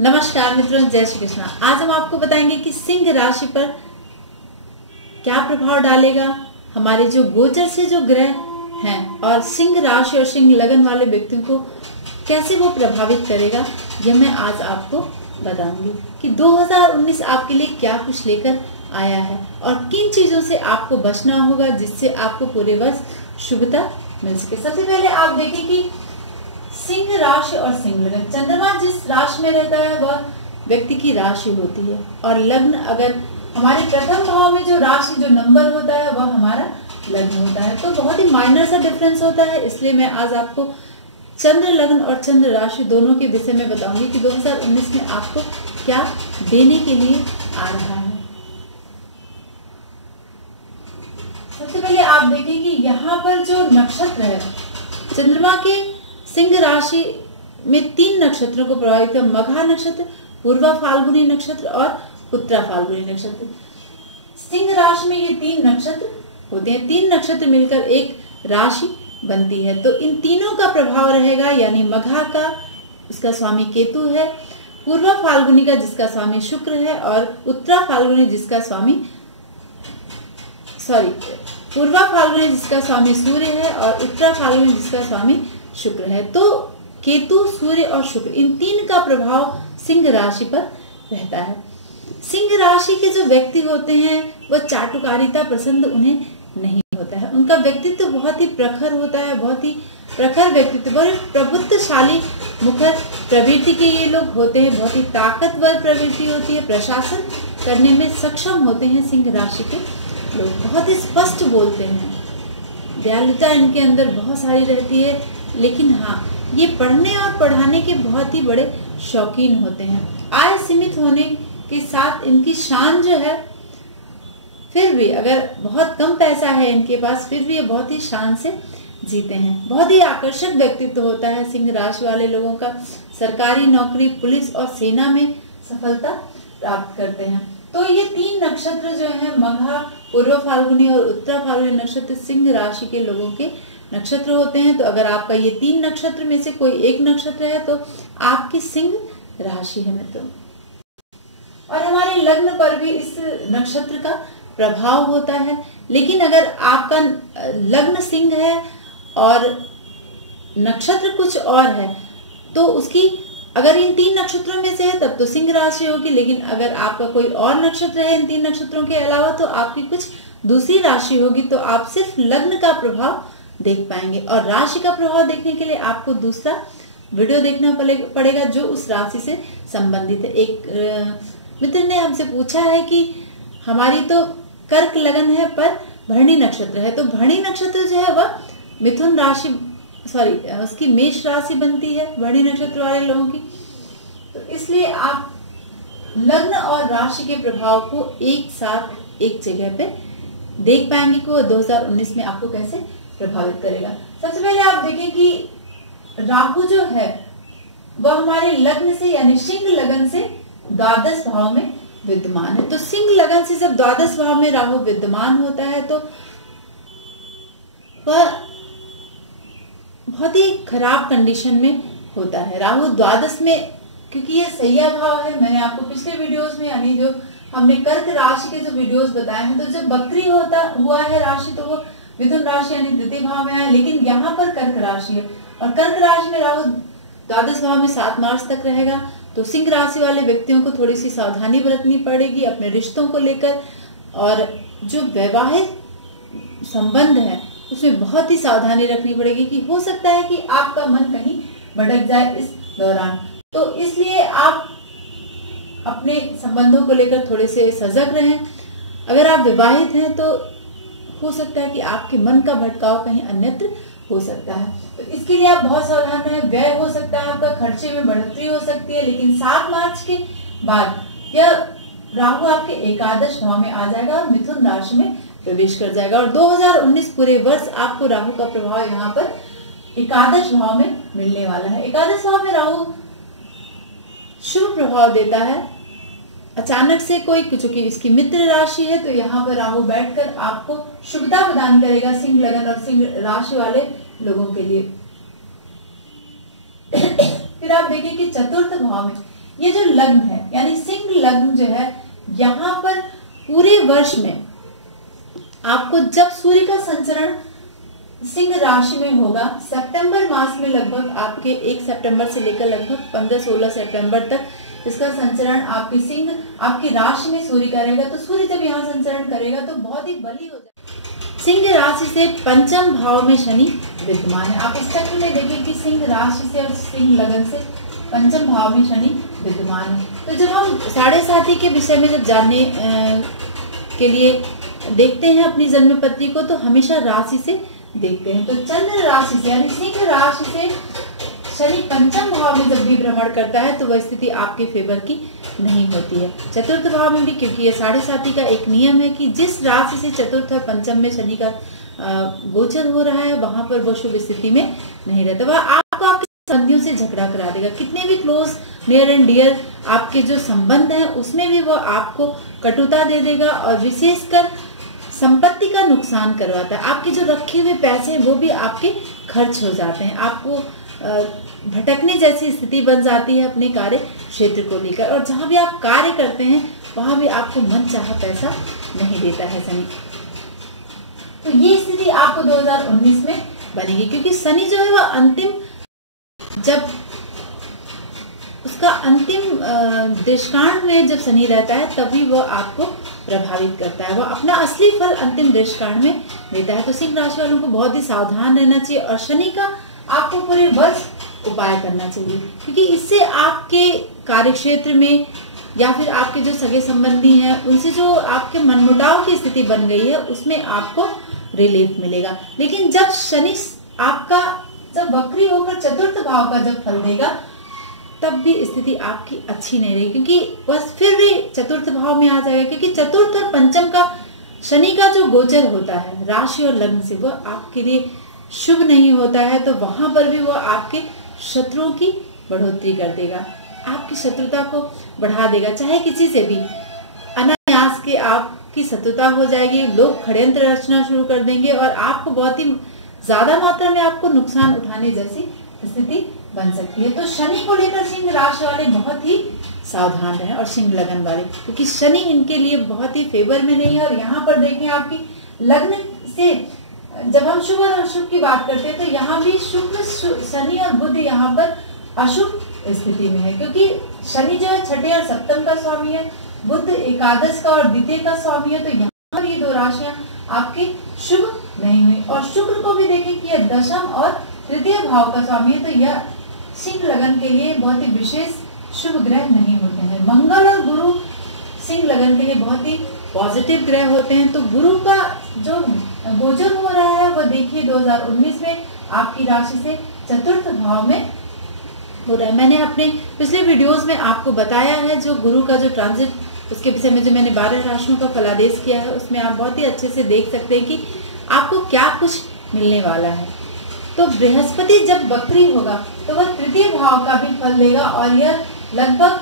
नमस्कार मित्रों, जय श्री कृष्णा। आज हम आपको बताएंगे कि सिंह राशि पर क्या प्रभाव डालेगा हमारे जो गोचर से जो ग्रह हैं, और सिंह राशि और सिंह लगन वाले व्यक्तियों को कैसे वो प्रभावित करेगा। यह मैं आज आपको बताऊंगी कि 2019 आपके लिए क्या कुछ लेकर आया है और किन चीजों से आपको बचना होगा जिससे आपको पूरे वर्ष शुभता मिल सके। सबसे पहले आप देखें कि सिंह राशि और सिंह लगन, चंद्रमा जिस राशि में रहता है वह व्यक्ति की राशि होती है, और लग्न अगर हमारे प्रथम भाव में जो राशि जो नंबर होता है वह हमारा लग्न होता है। तो बहुत ही माइनर सा डिफरेंस होता है, इसलिए मैं आज आपको चंद्र लग्न और चंद्र राशि दोनों के विषय में बताऊंगी कि 2019 में आपको क्या देने के लिए आ रहा है। सबसे पहले आप देखें कि यहाँ पर जो नक्षत्र है, चंद्रमा के सिंह राशि में 3 नक्षत्रों को प्रभावित कर मघा नक्षत्र, पूर्वा फाल्गुनी नक्षत्र और उत्तरा फाल्गुनी नक्षत्र। सिंह राशि में ये 3 नक्षत्र होते हैं। 3 नक्षत्र मिलकर एक राशि बनती है, तो इन तीनों का प्रभाव रहेगा। यानी मघा का उसका स्वामी केतु है, पूर्वा फाल्गुनी का जिसका स्वामी शुक्र है, और उत्तरा फाल्गुनी जिसका स्वामी पूर्वा फाल्गुनी जिसका स्वामी सूर्य है, और उत्तरा फाल्गुनी जिसका स्वामी शुक्र है। तो केतु, सूर्य और शुक्र, इन 3 का प्रभाव सिंह राशि पर रहता है। सिंह राशि के जो व्यक्ति होते हैं वह चाटुकारिता पसंद उन्हें नहीं होता है। उनका व्यक्तित्व बहुत ही प्रखर होता है, बहुत ही प्रखर व्यक्तित्व, बहुत प्रभुत्वशाली मुखर प्रवृत्ति के ये लोग होते हैं। बहुत ही ताकतवर प्रवृत्ति होती है, प्रशासन करने में सक्षम होते हैं सिंह राशि के लोग। बहुत ही स्पष्ट बोलते हैं, दयालुता इनके अंदर बहुत सारी रहती है, लेकिन हाँ, ये पढ़ने और पढ़ाने के बहुत ही बड़े शौकीन होते हैं। आय सीमित होने के साथ इनकी शान जो है, फिर भी अगर बहुत कम पैसा है इनके पास, फिर भी ये बहुत ही शान से जीते हैं। बहुत ही आकर्षक व्यक्तित्व होता है सिंह राशि वाले लोगों का। सरकारी नौकरी, पुलिस और सेना में सफलता प्राप्त करते हैं। तो ये 3 नक्षत्र जो है, मघा, पूर्व फाल्गुनी और उत्तरा फाल्गुनी नक्षत्र, सिंह राशि के लोगों के नक्षत्र होते हैं। तो अगर आपका ये 3 नक्षत्र में से कोई एक नक्षत्र है तो आपकी सिंह राशि है मित्रों। और हमारे लग्न पर भी इस नक्षत्र का प्रभाव होता है। लेकिन अगर आपका लग्न सिंह है और नक्षत्र कुछ और है, तो उसकी अगर इन 3 नक्षत्रों में से है तब तो सिंह राशि होगी। लेकिन अगर आपका कोई और नक्षत्र है इन 3 नक्षत्रों के अलावा, तो आपकी कुछ दूसरी राशि होगी। तो आप सिर्फ लग्न का प्रभाव देख पाएंगे, और राशि का प्रभाव देखने के लिए आपको दूसरा वीडियो देखना पड़ेगा जो उस राशि से संबंधित है। एक मित्र ने हमसे पूछा है कि हमारी तो कर्क लगन है पर भरणी नक्षत्र है, तो भरणी नक्षत्र जो है वह मिथुन राशि उसकी मेष राशि बनती है भरणी नक्षत्र वाले लोगों की। तो इसलिए आप लग्न और राशि के प्रभाव को एक साथ एक जगह पे देख पाएंगे कि वो 2019 में आपको कैसे प्रभावित करेगा। सबसे पहले आप देखें कि राहु जो है वह हमारे लग्न से यानी सिंह लगन से द्वादश भाव में विद्यमान है। तो सिंह लगन से जब द्वादश भाव में राहु विद्यमान होता है तो वह बहुत ही खराब कंडीशन में होता है। राहु द्वादश में, क्योंकि ये सैया भाव है, मैंने आपको पिछले वीडियोस में यानी जो हमने कर्क राशि के जो वीडियोस बताए हैं, तो जब बकरी हुआ है राशि तो वो मिथुन राशि यानी द्वितीय भाव में आया। लेकिन यहाँ पर कर्क राशि है, और कर्क राशि में राहु द्वादश भाव में 7 मार्च तक रहेगा। तो सिंह राशि वाले व्यक्तियों को थोड़ी सी सावधानी बरतनी पड़ेगी अपने रिश्तों को लेकर, और जो वैवाहिक संबंध है उसमें बहुत ही सावधानी रखनी पड़ेगी कि हो सकता है कि आपका मन कहीं भटक जाए इस दौरान। तो इसलिए आप अपने संबंधों को लेकर थोड़े से सजग रहें। अगर आप विवाहित हैं तो हो सकता है कि आपके मन का भटकाव कहीं अन्यत्र हो सकता है, तो इसके लिए आप बहुत सावधान रहें। व्यय हो सकता है, आपका खर्चे में बढ़ोतरी हो सकती है। लेकिन 7 मार्च के बाद यह राहु आपके एकादश भाव में आ जाएगा और मिथुन राशि में प्रवेश कर जाएगा, और 2019 पूरे वर्ष आपको राहु का प्रभाव यहाँ पर एकादश भाव में मिलने वाला है। एकादश भाव में राहु शुभ प्रभाव देता है। अचानक से कोई, चूंकि इसकी मित्र राशि है, तो यहाँ पर राहु बैठकर आपको शुभता प्रदान करेगा सिंह लगन और सिंह राशि वाले लोगों के लिए। फिर आप देखिए कि चतुर्थ भाव में ये जो लग्न है यानी सिंह लग्न जो है, यहाँ पर पूरे वर्ष में आपको जब सूर्य का संचरण सिंह राशि में होगा, सितंबर मास में लगभग आपके 1 सितंबर से लेकर लगभग 15-16 सितंबर तक इसका संचरण आपकी राशि में सूर्य का रहेगा। तो सूर्य जब यहाँ संचरण करेगा तो बहुत ही बली हो जाएगा। सिंह राशि से पंचम भाव में शनि विद्यमान है। आप इस चक्र में देखिए कि सिंह राशि से और सिंह लगन से पंचम भाव में शनि विद्यमान है। तो जब हम 7.5 के विषय में जब जानने के लिए देखते हैं अपनी जन्म पत्री को, तो हमेशा राशि से देखते हैं। तो चंद्र राशि से यानी सिंह राशि से शनि पंचम भाव में जब भी भ्रमण करता है तो वह स्थिति आपके फेवर की नहीं होती है। चतुर्थ भाव में भी, क्योंकि ये 7.5 का एक नियम है कि जिस राशि से चतुर्थ और पंचम में शनि का गोचर हो रहा है वहां पर वो शुभ स्थिति में नहीं रहता। वह आपको आपके संबंधियों से झगड़ा करा देगा। कितने भी क्लोज नियर एंड डियर आपके जो संबंध है उसमें भी वो आपको कटुता दे देगा और विशेषकर संपत्ति का नुकसान करवाता है। आपके जो रखे हुए पैसे हैं वो भी आपके खर्च हो जाते हैं। आपको भटकने जैसी स्थिति बन जाती है अपने कार्य क्षेत्र को लेकर, और जहां भी आप कार्य करते हैं वहां भी आपको मनचाहा पैसा नहीं देता है शनि। तो ये स्थिति आपको 2019 में बनेगी, क्योंकि शनि जो है वह अंतिम, जब उसका अंतिम दृष्टांत में जब शनि रहता है तभी वह आपको प्रभावित करता है। वह अपना असली फल अंतिम दृष्टांत में देता है। तो सिंह राशि वालों को बहुत ही सावधान रहना चाहिए और शनि का आपको पूरे वर्ष उपाय करना चाहिए, क्योंकि इससे आपके कार्यक्षेत्र में या फिर आपके जो सगे संबंधी हैं उनसे जो आपके मनमुटाव की स्थिति बन गई है उसमें आपको रिलीफ मिलेगा। लेकिन जब शनि आपका जब वक्री होकर चतुर्थ भाव का जब फल देगा तब भी स्थिति आपकी अच्छी नहीं रहेगी, क्योंकि बस फिर भी चतुर्थ भाव में आ जाएगा। क्योंकि चतुर्थ और पंचम का शनि का जो गोचर होता है राशि और लग्न से, वह आपके लिए शुभ नहीं होता है। तो वहां पर भी वह आपके शत्रुओं की बढ़ोतरी कर देगा, आपकी शत्रुता को बढ़ा देगा। चाहे किसी से भी अनायास के आपकी शत्रुता हो जाएगी, लोग षड्यंत्र रचना शुरू कर देंगे और आपको बहुत ही ज्यादा मात्रा में आपको नुकसान उठाने जैसी स्थिति बन सकती है। तो शनि को लेकर सिंह राशि वाले बहुत ही सावधान रहें, और सिंह लगन वाले, क्योंकि शनि इनके लिए बहुत ही फेवर में नहीं है। और यहाँ पर देखें आपकी लग्न से जब हम शुभ और अशुभ की बात करते हैं तो यहाँ भी शुक्र, शनि और बुध यहाँ पर अशुभ स्थिति में है, क्योंकि शनि जो है छठे और सप्तम का स्वामी है, बुध एकादश का और द्वितीय का स्वामी है। तो यहाँ पर ये दो राशियां आपकी शुभ नहीं हुई। और शुक्र को भी देखें कि यह दशम और तृतीय भाव का स्वामी है, तो यह सिंह लगन के लिए बहुत ही विशेष शुभ ग्रह नहीं होते हैं। मंगल और गुरु सिंह लगन के लिए बहुत ही पॉजिटिव ग्रह होते हैं। तो गुरु का जो गोचर हो रहा है वह देखिए 2019 में आपकी राशि से चतुर्थ भाव में हो रहा है। मैंने अपने पिछले वीडियोस में आपको बताया है जो गुरु का जो ट्रांजिट, उसके विषय में जो मैंने 12 राशियों का फलादेश किया है उसमें आप बहुत ही अच्छे से देख सकते हैं कि आपको क्या कुछ मिलने वाला है। तो बृहस्पति जब वक्री होगा तो वह तृतीय भाव का भी फल देगा, और यह लगभग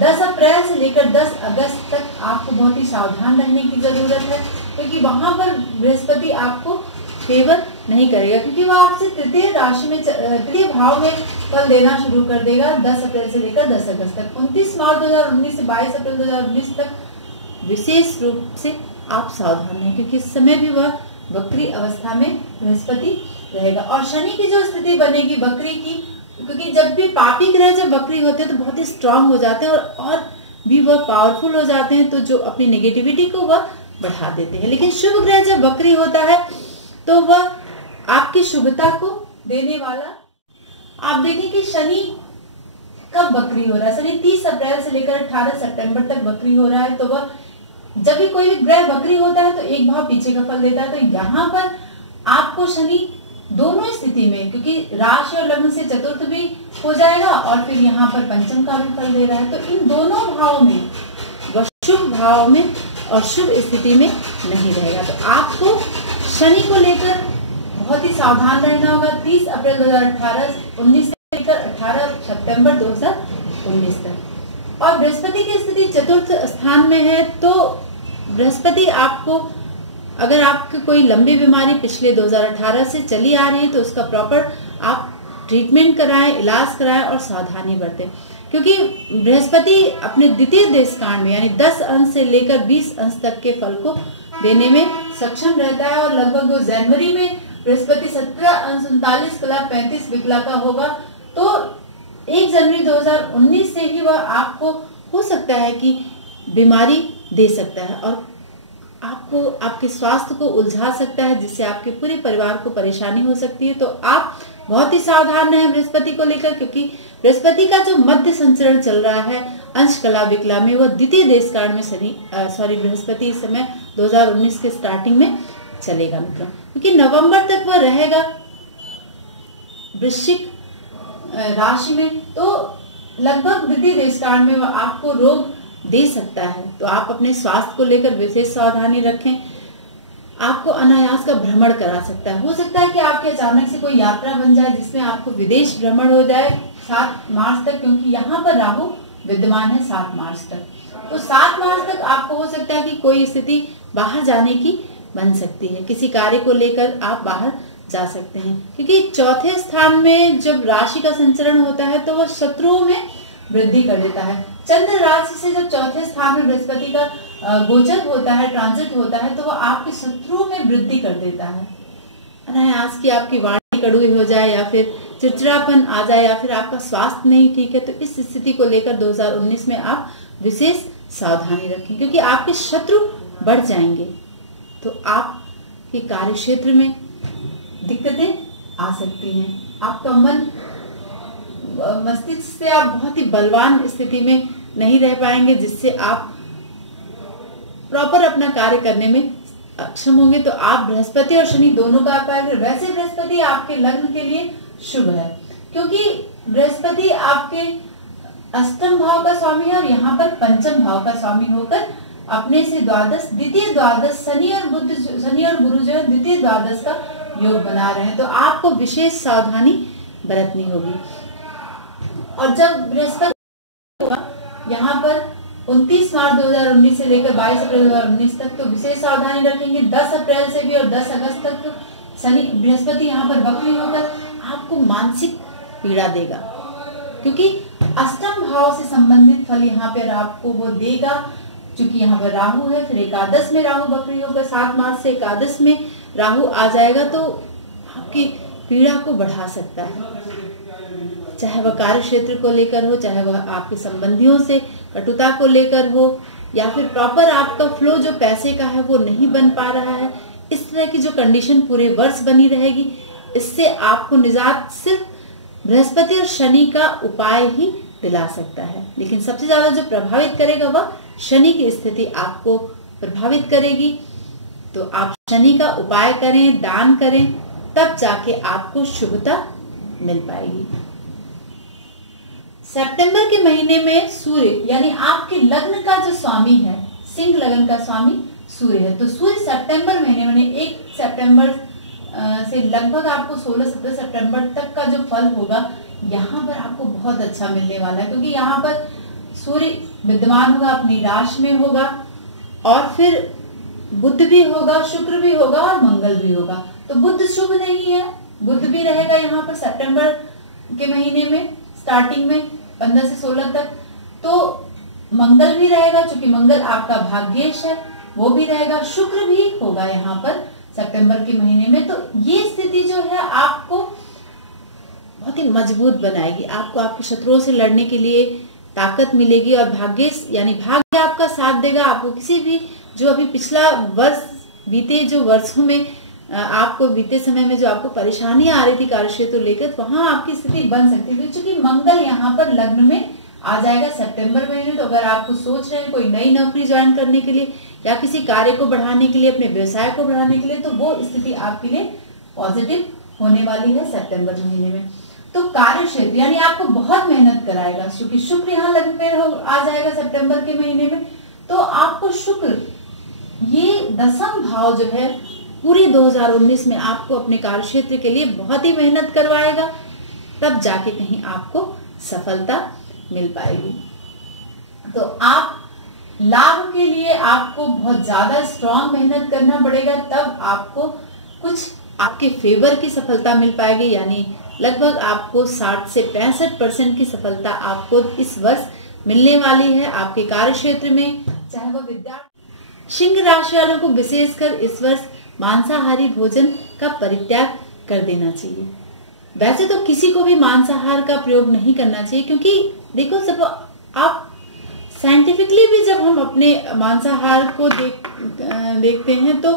10 अप्रैल से लेकर 10 अगस्त तक आपको बहुत ही सावधान रहने की जरूरत है, क्योंकि वहां पर बृहस्पति आपको फेवर नहीं करेगा, क्योंकि वह आपसे तृतीय राशि में तृतीय भाव में फल देना शुरू कर देगा 10 अप्रैल से लेकर 10 अगस्त तक। 29 मार्च 2019 से 22 अप्रैल 2019 तक विशेष रूप से आप सावधान रहें, क्योंकि इस समय भी वह वक्री अवस्था में बृहस्पति रहेगा। और शनि की जो स्थिति बनेगी वक्री की, क्योंकि जब भी पापी ग्रह जब वक्री होते हैं तो बहुत ही स्ट्रांग हो जाते हैं और भी वह पावरफुल हो जाते हैं, तो जो अपनी नेगेटिविटी को वह बढ़ा देते हैं। लेकिन शुभ ग्रह जब वक्री होता है तो वह आपकी शुभता को देने वाला, आप देखें कि शनि कब वक्री हो रहा है, शनि 30 अप्रैल से लेकर 18 सितंबर तक वक्री हो रहा है। तो वह जब भी कोई भी ग्रह वक्री होता है तो एक भाव पीछे का फल देता है। तो यहाँ पर आपको शनि दोनों स्थिति में, क्योंकि राशि और लग्न से चतुर्थ भी हो जाएगा और फिर यहाँ पर पंचम का भी फल दे रहा है, तो इन दोनों भाव में वह शुभ भाव में और शुभ स्थिति में नहीं रहेगा। तो आपको शनि को लेकर बहुत ही सावधान रहना होगा 30 अप्रैल 2019 से लेकर 18 सितंबर 2019 तक। और बृहस्पति की स्थिति चतुर्थ स्थान में है, तो बृहस्पति आपको, अगर आपकी कोई लंबी बीमारी पिछले 2018 से चली आ रही है तो उसका प्रॉपर आप ट्रीटमेंट कराएं, इलाज कराएं और सावधानी बरतें। क्योंकि बृहस्पति अपने द्वितीय देश कांड में यानी 10 अंश से लेकर 20 अंश तक के फल को देने में सक्षम रहता है। और लगभग जनवरी में बृहस्पति 17 अंश 39 कला 35 विकला का होगा, तो 1 जनवरी 2019 से ही वह आपको हो सकता है कि बीमारी दे सकता है और आपको आपके स्वास्थ्य को उलझा सकता है, जिससे आपके पूरे परिवार को परेशानी हो सकती है। तो आप बहुत ही सावधान रहें बृहस्पति को लेकर, क्योंकि बृहस्पति का जो मध्य संचरण चल रहा है अंश कला विकला में, वह द्वितीय देश काल में बृहस्पति इस समय 2019 के स्टार्टिंग में चलेगा मित्रों, क्योंकि नवंबर तक वह रहेगा वृश्चिक राशि में, तो लगभग द्वितीय देश काल में वह आपको रोग दे सकता है। तो आप अपने स्वास्थ्य को लेकर विशेष सावधानी रखें। आपको अनायास का भ्रमण करा सकता है, हो सकता है कि आपके अचानक से कोई यात्रा बन जाए जिसमें आपको विदेश भ्रमण हो जाए 7 मार्च तक, क्योंकि यहाँ पर राहु विद्यमान है 7 मार्च तक। तो 7 मार्च तक आपको हो सकता है कि कोई स्थिति बाहर जाने की बन सकती है, किसी कार्य को लेकर आप बाहर जा सकते हैं, क्योंकि चौथे स्थान में जब राशि का संचरण होता है तो वह शत्रुओं में वृद्धि कर देता है। चंद्र राशि से जब चौथे स्थान में बृहस्पति का गोचर होता है, ट्रांजिट होता है, तो वह आपके शत्रुओं में वृद्धि कर देता है। अनायास की आपकी वाणी कड़वी हो जाए या फिर चिड़चिड़ापन आ जाए या फिर आपका स्वास्थ्य नहीं ठीक है, तो इस स्थिति को लेकर 2019 में आप विशेष सावधानी रखें, क्योंकि आपके शत्रु बढ़ जाएंगे। तो आपके कार्य क्षेत्र में दिक्कतें आ सकती हैं। आपका मन मस्तिष्क से आप बहुत ही बलवान स्थिति में नहीं रह पाएंगे, जिससे आप प्रॉपर अपना कार्य करने में अक्षम होंगे। तो आप बृहस्पति और शनि दोनों का पाएंगे। वैसे बृहस्पति आपके लग्न के लिए शुभ है, क्योंकि बृहस्पति आपके अष्टम भाव का स्वामी है और यहाँ पर पंचम भाव का स्वामी होकर अपने से द्वितीय द्वादश शनि और गुरु जो है द्वितीय द्वादश का योग बना रहे हैं। तो आपको विशेष सावधानी बरतनी होगी। और जब बृहस्पति होगा यहाँ पर 29 मार्च 2019 से लेकर 22 अप्रैल 2019 तक, तो विशेष सावधानी रखेंगे। 10 अप्रैल से भी और 10 अगस्त तक तो शनि बृहस्पति यहाँ पर वक्री होकर आपको मानसिक पीड़ा देगा, क्योंकि अष्टम भाव से संबंधित फल यहाँ पर आपको वो देगा। क्योंकि यहाँ पर राहु है, फिर एकादश में राहु वक्री होकर 7 मार्च से एकादश में राहु आ जाएगा, तो आपकी पीड़ा को बढ़ा सकता है, चाहे वह कार्य क्षेत्र को लेकर हो, चाहे वह आपके संबंधियों से कटुता को लेकर हो, या फिर प्रॉपर आपका फ्लो जो पैसे का है वो नहीं बन पा रहा है। इस तरह की जो कंडीशन पूरे वर्ष बनी रहेगी, इससे आपको निजात सिर्फ बृहस्पति और शनि का उपाय ही दिला सकता है। लेकिन सबसे ज्यादा जो प्रभावित करेगा वह शनि की स्थिति आपको प्रभावित करेगी। तो आप शनि का उपाय करें, दान करें, तब जाके आपको शुभता मिल पाएगी। सितंबर के महीने में सूर्य यानी आपके लग्न का जो स्वामी है, सिंह लग्न का स्वामी सूर्य है, तो सूर्य सितंबर महीने में 1 सितंबर से लगभग आपको 16-17 सितंबर तक का जो फल होगा, यहाँ पर आपको बहुत अच्छा मिलने वाला है, क्योंकि यहाँ पर सूर्य विद्यमान होगा, अपनी राशि में होगा, और फिर बुध भी होगा, शुक्र भी होगा और मंगल भी होगा। तो बुध शुभ नहीं है, बुध भी रहेगा यहाँ पर सितंबर के महीने में स्टार्टिंग में 15 से 16 तक। तो मंगल भी रहेगा, क्योंकि मंगल आपका भाग्येश है, वो भी रहेगा। शुक्र भी होगा यहाँ पर सितंबर के महीने में। तो ये स्थिति जो है आपको बहुत ही मजबूत बनाएगी, आपको आपके शत्रुओं से लड़ने के लिए ताकत मिलेगी, और भाग्येश यानी भाग्य आपका साथ देगा। आपको किसी भी जो अभी पिछला वर्ष बीते जो वर्षों में आपको बीते समय में जो आपको परेशानियां आ रही थी कार्य क्षेत्र को लेकर, वहां आपकी स्थिति बन सकती है, क्योंकि मंगल यहाँ पर लग्न में आ जाएगा सितंबर महीने। तो अगर आपको सोच रहे हैं कोई नई नौकरी ज्वाइन करने के लिए या किसी कार्य को बढ़ाने के लिए, अपने व्यवसाय को बढ़ाने के लिए, तो वो स्थिति आपके लिए पॉजिटिव होने वाली है सितंबर महीने में। तो कार्य क्षेत्र यानी आपको बहुत मेहनत कराएगा, क्योंकि शुक्र यहाँ लग्न में आ जाएगा सितंबर के महीने में। तो आपको शुक्र ये 10वां भाव जो है पूरी 2019 में आपको अपने कार्य क्षेत्र के लिए बहुत ही मेहनत करवाएगा, तब जाके कहीं आपको सफलता मिल पाएगी। तो आप लाभ के लिए आपको बहुत ज्यादा स्ट्रांग मेहनत करना पड़ेगा, तब आपको कुछ आपके फेवर की सफलता मिल पाएगी। यानी लगभग आपको 60 से 65% की सफलता आपको इस वर्ष मिलने वाली है आपके कार्य क्षेत्र में, चाहे वह विद्यार्थी। सिंह राशि वालों को विशेषकर इस वर्ष मांसाहारी भोजन का परित्याग कर देना चाहिए। वैसे तो किसी को भी मांसाहार का प्रयोग नहीं करना चाहिए, क्योंकि देखो जब आप साइंटिफिकली भी जब हम अपने मांसाहार को देखते हैं तो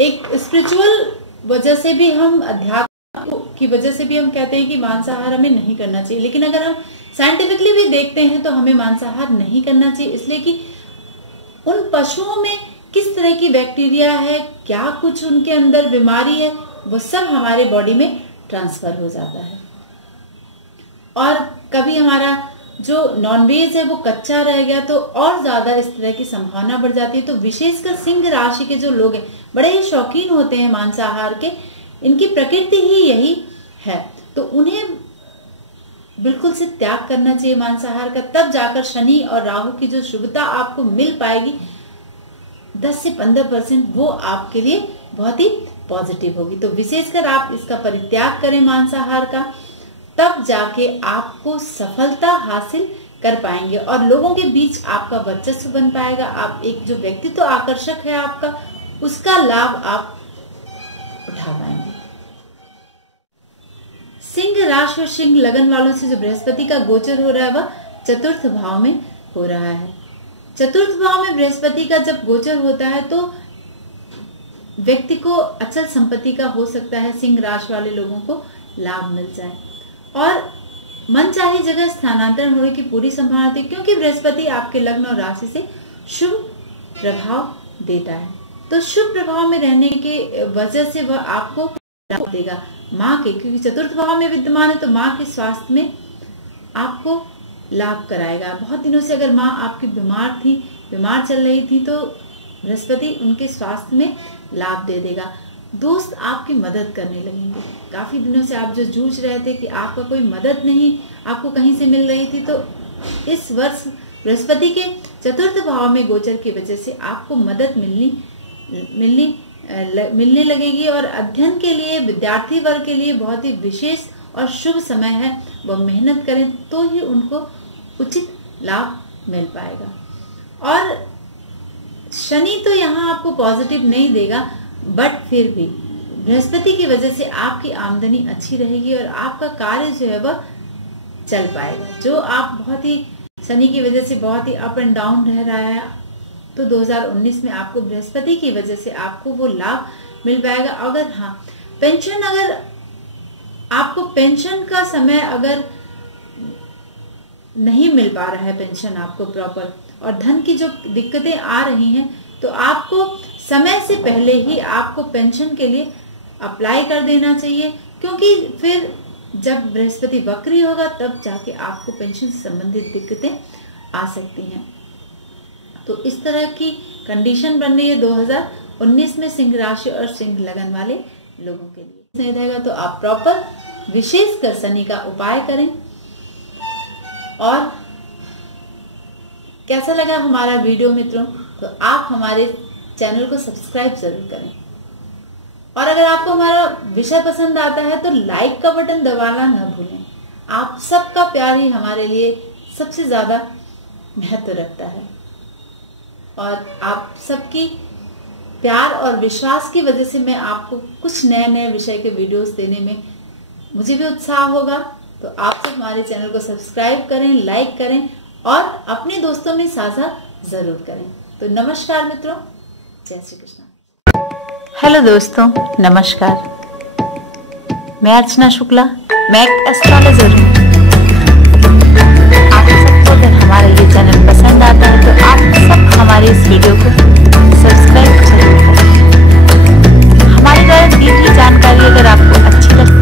एक स्पिरिचुअल वजह से भी हम, अध्यात्म की वजह से भी हम कहते हैं कि मांसाहार हमें नहीं करना चाहिए। लेकिन अगर हम साइंटिफिकली भी देखते हैं तो हमें मांसाहार नहीं करना चाहिए, इसलिए कि उन पशुओं में किस तरह की बैक्टीरिया है, क्या कुछ उनके अंदर बीमारी है, वो सब हमारे बॉडी में ट्रांसफर हो जाता है। और कभी हमारा जो नॉनवेज है वो कच्चा रह गया तो और ज्यादा इस तरह की संभावना बढ़ जाती है। तो विशेषकर सिंह राशि के जो लोग हैं बड़े ही शौकीन होते हैं मांसाहार के, इनकी प्रकृति ही यही है, तो उन्हें बिल्कुल से त्याग करना चाहिए मांसाहार का। तब जाकर शनि और राहु की जो शुभता आपको मिल पाएगी 10 से 15%, वो आपके लिए बहुत ही पॉजिटिव होगी। तो विशेषकर आप इसका परित्याग करें मांसाहार का, तब जाके आपको सफलता हासिल कर पाएंगे और लोगों के बीच आपका वर्चस्व बन पाएगा। आप एक जो व्यक्तित्व आकर्षक है आपका, उसका लाभ आप उठा पाएंगे। सिंह राशि और सिंह लगन वालों से जो बृहस्पति का गोचर हो रहा है वह चतुर्थ भाव में हो रहा है। चतुर्थ भाव में बृहस्पति का जब गोचर होता है तो व्यक्ति को अचल संपत्ति का हो सकता है, सिंह राशि वाले लोगों को लाभ मिल जाए और मनचाही जगह स्थानांतरण होने की पूरी संभावना होती है, क्योंकि बृहस्पति आपके लग्न और राशि से शुभ प्रभाव देता है। तो शुभ प्रभाव में रहने के वजह से वह आपको लाभ देगा माँ के, क्योंकि चतुर्थ भाव में विद्यमान है तो माँ के स्वास्थ्य में आपको लाभ कराएगा। बहुत दिनों से अगर माँ आपकी बीमार चल रही थी तो बृहस्पति उनके स्वास्थ्य में लाभ दे देगा। दोस्त आपकी मदद करने लगेंगे। काफी दिनों से आप जो जूझ रहे थे कि आपका कोई मदद नहीं आपको कहीं से मिल रही थी, तो इस वर्ष बृहस्पति के चतुर्थ भाव में गोचर की वजह से आपको मदद मिलने लगेगी और अध्ययन के लिए, विद्यार्थी वर्ग के लिए बहुत ही विशेष और शुभ समय है। वह मेहनत करें तो ही उनको उचित लाभ मिल पाएगा। और शनि तो यहाँ आपको पॉजिटिव नहीं देगा, बट फिर भी बृहस्पति की वजह से आपकी आमदनी अच्छी रहेगी और आपका कार्य जो है वह चल पाएगा। जो आप बहुत ही शनि की वजह से बहुत ही अप एंड डाउन रह रहा है, तो 2019 में आपको बृहस्पति की वजह से आपको वो लाभ मिल पाएगा। अगर पेंशन, अगर आपको पेंशन का समय अगर नहीं मिल पा रहा है, पेंशन आपको प्रॉपर, और धन की जो दिक्कतें आ रही हैं, तो आपको समय से पहले ही आपको पेंशन के लिए अप्लाई कर देना चाहिए, क्योंकि फिर जब बृहस्पति वक्री होगा तब जाके आपको पेंशन से संबंधित दिक्कतें आ सकती हैं। तो इस तरह की कंडीशन बन रही है 2019 में सिंह राशि और सिंह लगन वाले लोगों के लिए। नहीं रहेगा तो आप प्रॉपर विशेषकर शनि का उपाय करें। और कैसा लगा हमारा वीडियो मित्रों, तो आप हमारे चैनल को सब्सक्राइब जरूर करें और अगर आपको हमारा विषय पसंद आता है तो लाइक का बटन दबाना न भूलें। आप सबका प्यार ही हमारे लिए सबसे ज्यादा महत्व रखता है और आप सबकी प्यार और विश्वास की वजह से मैं आपको कुछ नए नए विषय के वीडियोस देने में मुझे भी उत्साह होगा। तो आप सब हमारे चैनल को सब्सक्राइब करें, लाइक करें और अपने दोस्तों में साझा जरूर करें। तो नमस्कार मित्रों, जय श्री कृष्ण। हेलो दोस्तों, नमस्कार। मैं अर्चना शुक्ला, मैं एक एस्ट्रोलॉजर हूँ। आप सबको अगर हमारा ये चैनल पसंद आता है तो आप सब हमारे इस वीडियो को सब्सक्राइब जरूर करें। हमारे द्वारा दी गई जानकारी अगर आपको अच्छी लगती है